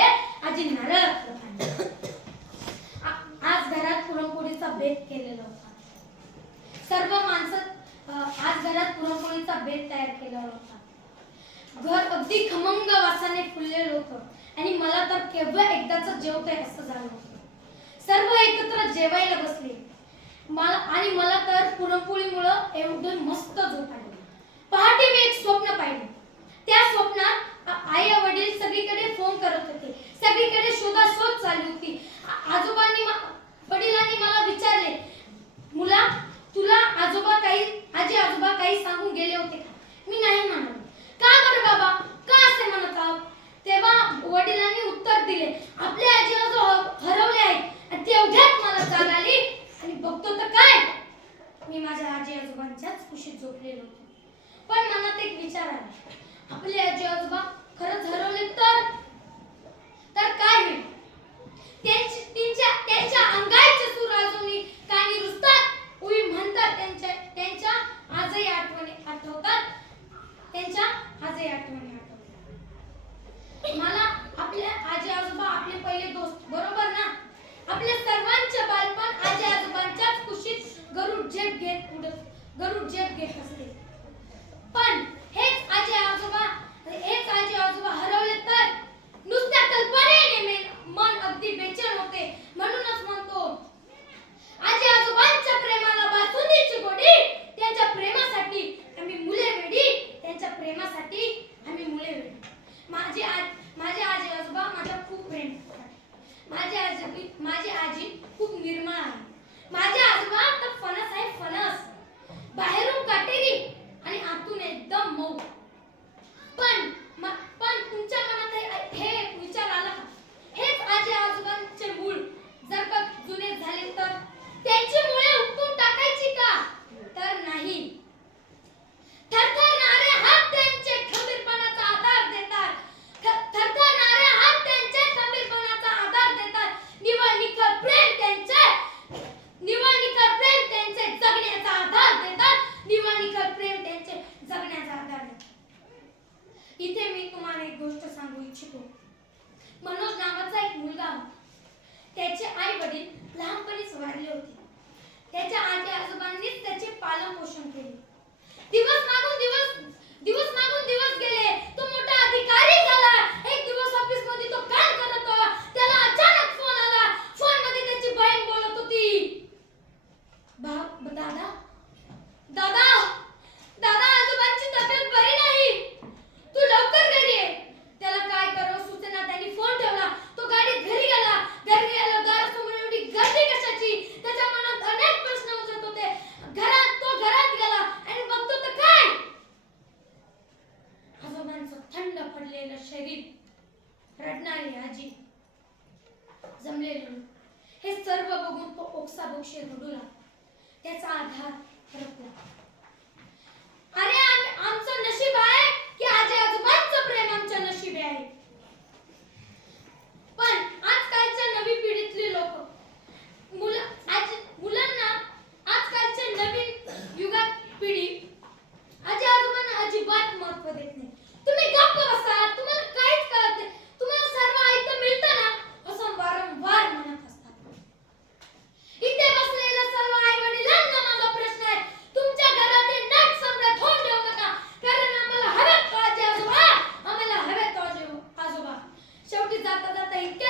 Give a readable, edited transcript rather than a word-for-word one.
आजी नारळ आज घरात पुरणपोळीचा बेत केलेला होता. सर्व माणसं आज घरात पुरणपोळीचा बेत तयार केला होता. घर अगदी खमंग वासाने फुललेलं होतं आणि मला तर केव्हा एकदाच जेवतंय असं झालं होतं. सर्व एकत्र जेवायला बसले. मला तर पुरणपोळीमुळे एवढं मस्त झोप आली. पहाटे मी एक स्वप्न पाहिले. त्या स्वप्नात आई वडील सगळीकडे फोन करत होते. सगळीकडे शोधाशोध चालू होती. वडिलांनी मला विचारले, मुला तुला आजी आजोबा काही सांगून गेले होते का? मी नाही म्हणालो. का बरं बाबा, का असे म्हणत आहात? तेव्हा वडिलांनी उत्तर दिले, आपले आजी आजोबा हरवले आहेत. आणि तेवढ्यात मला जाग आली आणि बघतो तर काय, मी माझ्या आजी आजोबांच्याच कुशीत झोपलेलो होतो. पण मनात एक विचार आला, आपले आजी आजोबा खरंच हरवले तर काय होईल? त्यांच्या अंगाचे सूर अजूनही कानी रुजतात. उई म्हणतात त्यांच्या आजही आठवणी आठवतात. मला आपले आजी आजोबा आपले पहिले दोस्त, बरोबर ना? आपले सर्वांचे बालपण आजी आजोबांच्याच कुशीत गरुड झेप घेत असते. पण हेच आजी आजोबा हरवले तर नुसत्या कल्पनेने मन अगदी बेचैन होते. म्हणूनच म्हणतो, आजी आजोबांच्या प्रेमाला बासुंदीची गोडी, त्यांच्या प्रेमासाठी आम्ही मुले वेडी, त्यांच्या प्रेमासाठी आम्ही मुले वेडी. माझे आजी आजोबा माझ्या खूप प्रेम करतात. माझी आजी खूप निर्मळ आहे. माझे आजोबा तर फणस आहे, फणस. बाहेरून काटेरी आणि आतून एकदम मऊ. पण तुमच्या मनात हे विचार आला का? हेच आजी आजोबांचे मूळ जर का जुने झाले तर त्यांची मुळे उपटून टाकायची का? तर नाही. थरथरणारे हात त्यांचे खंबीरपणाचा आधार देतात. निव्वळ निखळ प्रेम त्यांचे जगण्याचा आधार देतात. इथे मी तुम्हाला एक गोष्ट सांगू इच्छितो. मनोज नावाचा एक मुलगा होता. त्याचे आई वडील लहानपणीच वारले होते. त्याच्या आजी आजोबांनीच त्याचे पालन पोषण केले. दिवस मागून दिवस गेले. तो मोठा अधिकारी झाला. एक दिवस ऑफिस मध्ये तो काम करत होता. त्याला अचानक फोन आला. फोन मध्ये त्याची बहीण बोलत होती, दादा आजोबांची तब्येत बरी नाही. तू लवकर घरी ये. त्याला काय करावं सुचेना. त्यांनी फोन ठेवला. तो गाडीत घरी गेला. दारासमोर एवढी गर्दी कशाची? त्याच्या मनात अनेक प्रश्न उठत होते. घरात गेला आणि बघतो तर काय, आजोबांचं थंड पडलेलं शरीर, रडणारी आजी, जमलेलं. हे सर्व बघून तो ओक्साबोक्शी रडू लागला. त्याचा आधार हरपला. अरे आमचं नशीब आहे की आजी आजोबांचं प्रेम आमच्या नशिबी आहे. पण आजकालच्या नवी पिढीतली लोक मुलांना आजकालच्या नवीन युगात पिढी आजी आजोबांना अजिबात महत्त्व देत नाही. तुम्ही गप्प बसा, तुम्हाला काहीच कळत नाही, तुम्हाला सर्व ऐकतं मिळतं ना, असं वारंवार म्हणत असतात. इथे बसलेल्या सर्व आई वडिलांना माझा प्रश्न आहे, तुमच्या घरात हे नट सम्राट होऊन देऊ नका. कारण आम्हाला हवेत आजी आजोबा, आम्हाला हवेत आजोबा. शेवटी जाता इतके